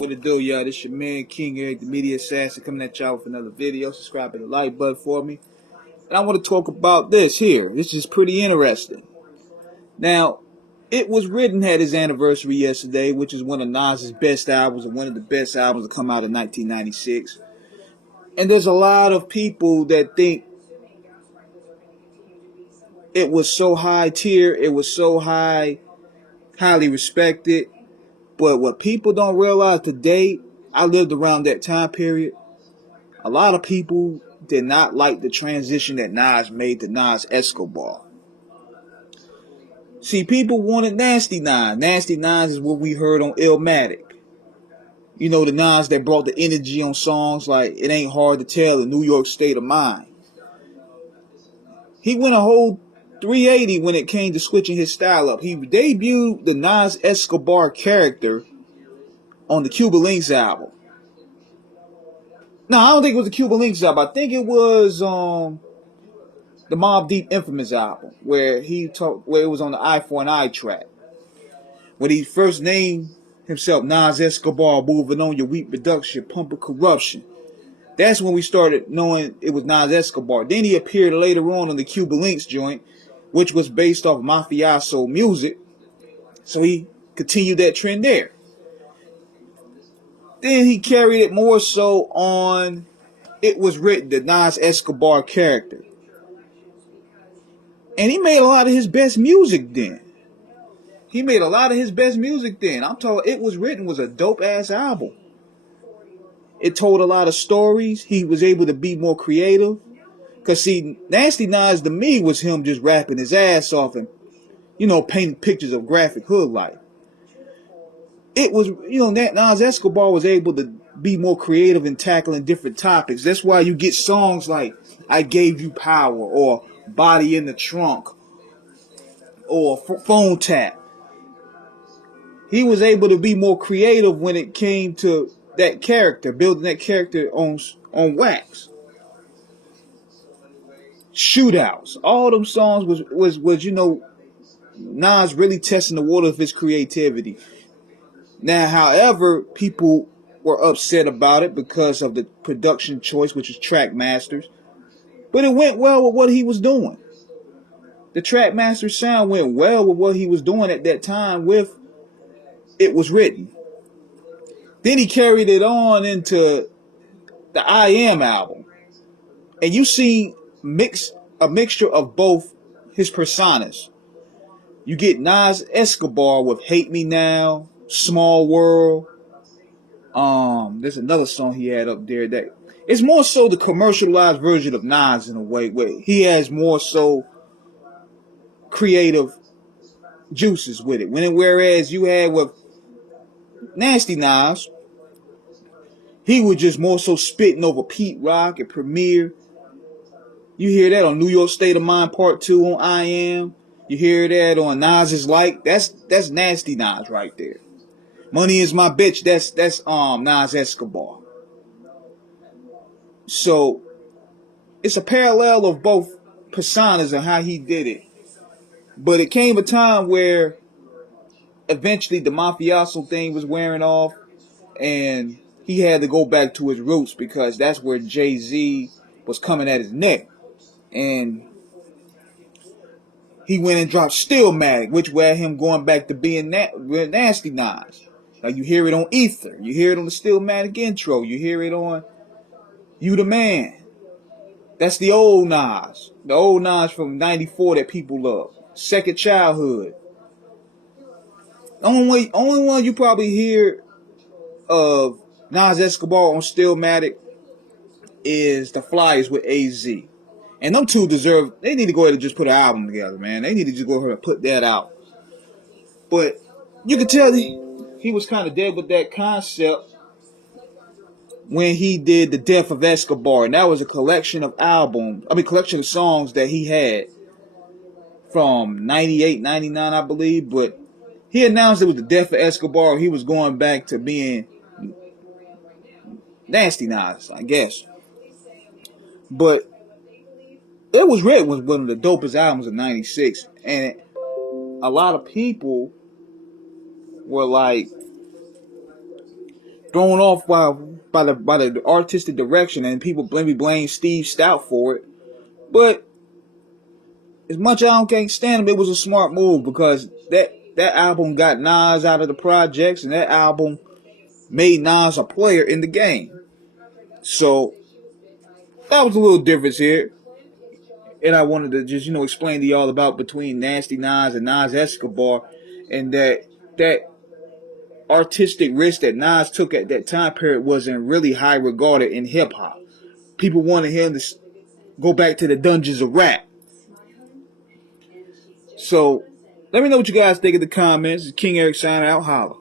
What it do, y'all? This your man, King Eric, the Media Assassin, coming at y'all with another video. Subscribe to the like button for me. And I want to talk about this here. This is pretty interesting. Now, It Was Written had his anniversary yesterday, which is one of Nas's best albums and one of the best albums to come out in 1996. And there's a lot of people that think it was so high tier, it was so highly respected. But what people don't realize today, I lived around that time period. A lot of people did not like the transition that Nas made to Nas Escobar. See, people wanted Nasty Nas. Nasty Nas is what we heard on Illmatic. You know, the Nas that brought the energy on songs like It Ain't Hard to Tell and New York State of Mind. He went a whole 380 when it came to switching his style up. He debuted the Nas Escobar character on the Cuba Links album. No, I don't think it was the Cuba Links album. I think it was the Mobb Deep Infamous album, where it was on the Eye for an Eye track. When he first named himself Nas Escobar, moving on your weak production, pump of corruption. That's when we started knowing it was Nas Escobar. Then he appeared later on the Cuba Links joint, which was based off mafioso music. So he continued that trend there. Then he carried it more so on It Was Written, the Nas Escobar character. And he made a lot of his best music then. I'm talking, It Was Written was a dope-ass album. It told a lot of stories. He was able to be more creative. Because, see, Nasty Nas to me was him just rapping his ass off and, painting pictures of graphic hood life. It was, Nas Escobar was able to be more creative in tackling different topics. That's why you get songs like I Gave You Power or Body in the Trunk or Phone Tap. He was able to be more creative when it came to that character, building that character on wax. Shootouts. All them songs was Nas really testing the water of his creativity. Now, however, people were upset about it because of the production choice, which was Trackmasters. But it went well with what he was doing. The Trackmaster sound went well with what he was doing at that time with It Was Written. Then he carried it on into the I Am album. And you see a mixture of both his personas. You get Nas Escobar with Hate Me Now, Small World. There's another song he had up there that it's more so the commercialized version of Nas in a way, where he has more so creative juices with it. Whereas you had with Nasty Nas, he was just more so spitting over Pete Rock and Premier. You hear that on New York State of Mind Part 2 on I Am. You hear that on Nas Is Like. That's Nasty Nas right there. Money Is My Bitch. That's Nas Escobar. So it's a parallel of both personas and how he did it. But it came a time where eventually the mafioso thing was wearing off, and he had to go back to his roots because that's where Jay-Z was coming at his neck. And he went and dropped Stillmatic, which had him going back to being Nasty Nas. Like you hear it on Ether. You hear it on the Stillmatic intro. You hear it on You the Man. That's the old Nas. The old Nas from 94 that people love. Second Childhood. The only one you probably hear of Nas Escobar on Stillmatic is The Flyers with AZ. And them two they need to go ahead and just put an album together, man. They need to just go ahead and put that out. But you can tell he was kind of dead with that concept when he did The Death of Escobar. And that was a collection of songs that he had from 98, 99, I believe. But he announced it was The Death of Escobar. He was going back to being Nasty Nas, I guess. But It Was Written was one of the dopest albums of 96. And a lot of people were like, thrown off by the artistic direction, and people blame Steve Stout for it. But as much as I can't stand him, it was a smart move because that album got Nas out of the projects, and that album made Nas a player in the game. So that was a little difference here. And I wanted to just, explain to y'all about between Nasty Nas and Nas Escobar, and that artistic risk that Nas took at that time period wasn't really high regarded in hip hop. People wanted him to go back to the dungeons of rap. So let me know what you guys think in the comments. King Eric signing out. Holla.